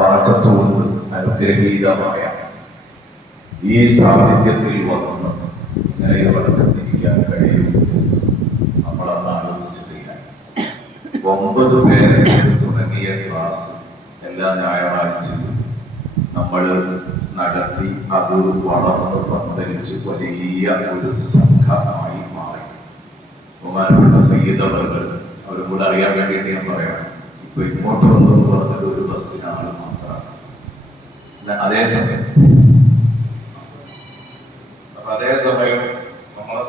ബറക്കത്തുകൊണ്ട് അനുഗ്രഹീതമായ ഈ സാന്നിധ്യത്തിൽ വന്ന് ഇങ്ങനെ ബറക്കത്തിരിക്കാൻ കഴിയും എന്ന് നമ്മളന്ന് ആലോചിച്ചിട്ടില്ല. 9 പേരെ തുടങ്ങിയ ക്ലാസ് എല്ലാ ഞായറാഴ്ചയും നമ്മൾ നടത്തി അത് വളർന്ന് പന്തലിച്ച് വലിയ ഒരു സംഘമായി മാറി. ബഹുമാനപ്പെട്ട സയ്യിദ് അവർകൾ അവരും കൂടെ അറിയാൻ വേണ്ടിയിട്ട് ഞാൻ പറയാം. ഇപ്പൊ ഇങ്ങോട്ട് വന്നു എന്ന് പറഞ്ഞത് ഒരു ബസ്സിനാണ് മാത്രമാണ്. അതേസമയം നമ്മളെ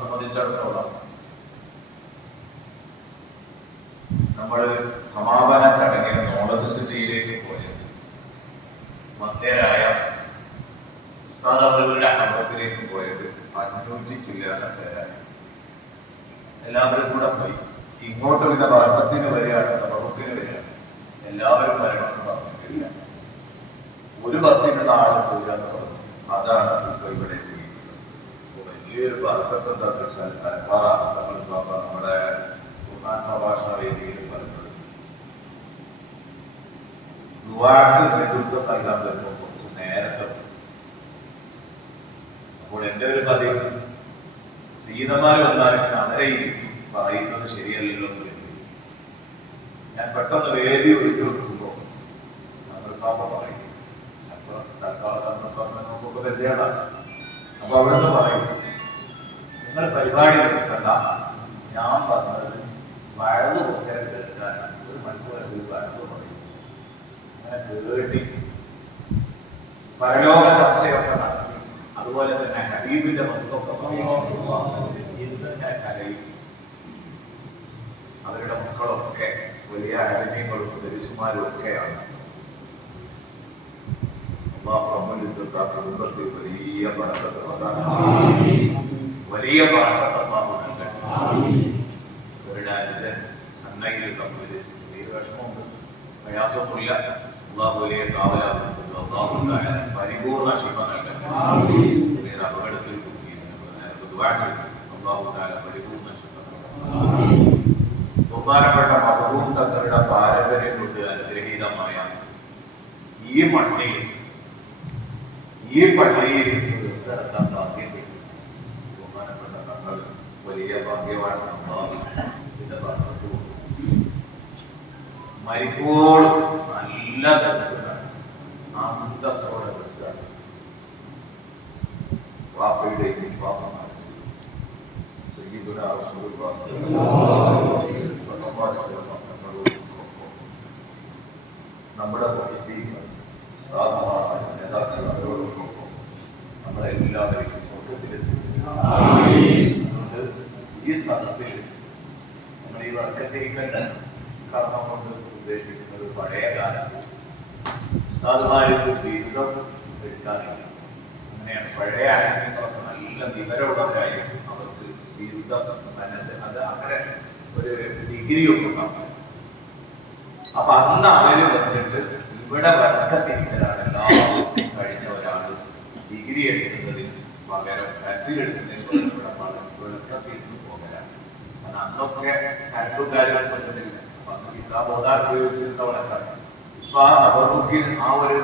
സംബന്ധിച്ചിടത്തോളം നമ്മള് സമാപന ചടങ്ങിന് നോളജ് സിറ്റിയിലേക്ക് പോയത് മധ്യരായ ഉസ്താദ് അവരുടെ അകമ്പത്തിലേക്ക് പോയത് 500 ചില്ലാന പേരായി. എല്ലാവരും കൂടെ പോയി. ഇങ്ങോട്ട് പിന്നെ ബർക്കത്തിന് വരികയാണ്, തബറുക്കിന് വരികയാണ്. എല്ലാവരും വരണമെന്ന് പറഞ്ഞിട്ടില്ല. ഒരു ബസ്സിന് നാളെ പോകാന്ന് പറഞ്ഞു. അതാണ് ഇപ്പൊ ഇവിടെ വലിയൊരു ബർക്കത്ത് എന്താണെന്ന് വെച്ചാൽ നമ്മുടെ ഖുർആൻ പ്രഭാഷണ വേദിയിൽ പറഞ്ഞത് ദുആക്ക് നേതൃത്വം നൽകാൻ വരുമ്പോൾ കുറച്ച് നേരത്തെ. അപ്പോൾ എന്റെ ഒരു പതിവ് സീതമാര് വന്നാലും അവരെ ഇരുത്തി പറയുന്നത് ശരിയല്ലല്ലോ എന്ന് ഞാൻ പെട്ടെന്ന് വേദി ഒഴിച്ചു കൊടുക്കുമ്പോൾ പാപ്പ പറയും. അപ്പൊ തൽക്കാലം പരിചയമാണ്. അപ്പൊ അവിടെ നിന്ന് പറയും, നിങ്ങൾ പരിപാടി എടുക്കണ്ട, ഞാൻ പറഞ്ഞത് വഴന്ന് കുറച്ചേരം കേൾക്കാൻ 1 മണിക്കൂർ വഴന്ന് പറയും. അങ്ങനെ കേട്ടി പരലോക ചർച്ചയൊക്കെ നടത്തി. അതുപോലെ തന്നെ ഹബീബിന്റെ മക്കളൊക്കെ കലയും അവരുടെ മക്കളൊക്കെ വലിയ അരണ്യങ്ങളും ദരിസുമാരും ഒക്കെയാണ്. കുടുംബത്തിൽ വലിയ ബർക്കത്ത് പ്രദാനം ചെയ്യും. വലിയ ബർക്കത്ത് അല്ലാഹു നൽകട്ടെ. അവരുടെ അനുജൻ സന്നയിൽ വിഷമമുണ്ട്, പ്രയാസമൊന്നുമില്ല. അല്ലാഹു വലിയ കാവലാകുന്നുണ്ട്. അല്ലാഹു തആല പരിപൂർണ്ണ ശിഫ നൽകട്ടെ. അപകടത്തിൽ അല്ലാഹു തആല പരിപൂർണ്ണ ശിഫ നൽകട്ടെ. ബഹുമാനപ്പെട്ട മഖ്ദൂം തങ്ങളുടെ പാരമ്പര്യം കൊണ്ട് അനുഗ്രഹീതമായ ഈ മണ്ണിൽ ഈ പള്ളിയിൽ നടത്താൻ ഭാഗ്യം കിട്ടി. ബഹുമാനപ്പെട്ട തങ്ങൾ വലിയ ഭാഗ്യവാനാണ്. മരിപ്പോൾ നല്ല ദർശനാണ്, അന്തസ്സോടെ ദർശനം. വാപ്പയുടെയും പാപ്പമാരും നമ്മുടെ നേതാക്കൾ അവരോടൊപ്പം നമ്മളെല്ലാവരെയും സ്വർഗത്തിലെത്തിച്ചിട്ടുണ്ട്. അതുകൊണ്ട് ഈ സദസ്സിൽ നമ്മൾ ഈ വർക്കത്തിരിക്കൽ കാരണം കൊണ്ട് ഉദ്ദേശിക്കുന്നത് പഴയ കാലത്ത് ഉസ്താദുമാർക്ക് ബിരുദം എടുക്കാറില്ല. അങ്ങനെയാണ് പഴയ ആരോഗ്യങ്ങളൊക്കെ നല്ല വിവരമുള്ളവരായിരുന്നു. അവർക്ക് ബിരുദം സനത് അത് അങ്ങനെ ഒരു ഡിഗ്രി ഒക്കെ ഉണ്ടാവും. അപ്പൊ അന്ന് അവര് വന്നിട്ട് ഇവിടെ വർക്കത്തിരിക്കലാണ് എല്ലാവരും കഴിഞ്ഞ ഒരാൾ ഡിഗ്രി എടുക്കുന്നതിന് പകരം ഹസിൽ എടുക്കുന്നതിന് പകരം ഇവിടെ വർക്കത്തിരുന്ന് പോകലാണ്. അന്നൊക്കെ കരണ്ടും കാര്യങ്ങളും പറ്റുന്നില്ല. ബോധാർ ഉപയോഗിച്ചിരുന്ന വളക്കാണ്. ഇപ്പൊ ആ നബറുക്കിൽ ആ ഒരു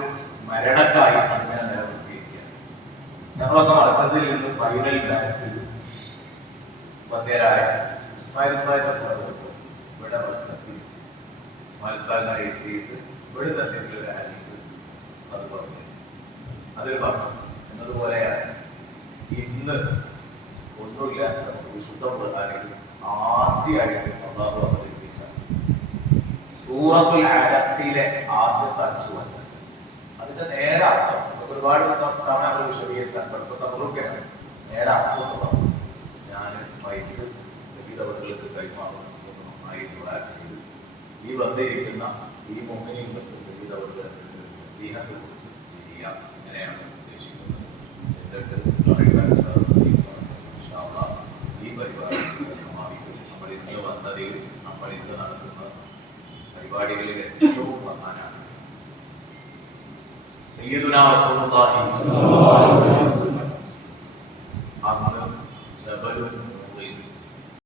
മരണക്കായി അതിനെ നിലനിർത്തിയിരിക്കുകയാണ്. ഞങ്ങളൊക്കെ മർക്കസിൽ നിന്ന് ഫൈനൽ ബാച്ചിൽ വന്യരായ ഇസ്മായിൽ ഇവിടെ വളർത്തി ഇസ്മായിൽ എത്തിയിട്ട് ഇവിടെ തന്നെ ഒരു ഹദീസ് അത് പറഞ്ഞു. അതൊരു പറഞ്ഞു എന്നതുപോലെയാണ് ഇന്ന് ഒന്നുമില്ലാത്ത വിശുദ്ധ ഖുർആനിൽ ആദ്യമായിട്ട് അല്ലാഹു അവതരിപ്പിച്ച സൂറത്തുൽ അലഖിലെ ആദ്യത്തെ 5 വചനം. അതിന്റെ നേരെ അർത്ഥം ഒരുപാട് തവണ നമ്മൾ വിശദീകരിച്ചാൽ തബറുക്കിനാണ് നേരെ അർത്ഥം എന്ന് പറഞ്ഞു. ഞാൻ മൈക്ക് സയ്യിദ് അവർക്ക് കൈമാറുന്നു, നന്നായി ദുആ ചെയ്തു. ഈ വന്നിരിക്കുന്ന ഈ മുഅ്മിനീങ്ങൾക്ക് സയ്യിദ് അവർക്ക് നസീഹത്ത് ചെയ്യാം. ഇങ്ങനെയാണ് ഉദ്ദേശിക്കുന്നത്. എന്നിട്ട് ഈ പരിപാടി സമാപിക്കും. നമ്മൾ ഇന്ന് വന്നതിൽ നമ്മൾ ഇന്ന് നടത്തുന്ന പരിപാടികളിൽ ഏറ്റവും പ്രധാനമാണ് സയ്യിദുനാ റസൂലുള്ളാഹി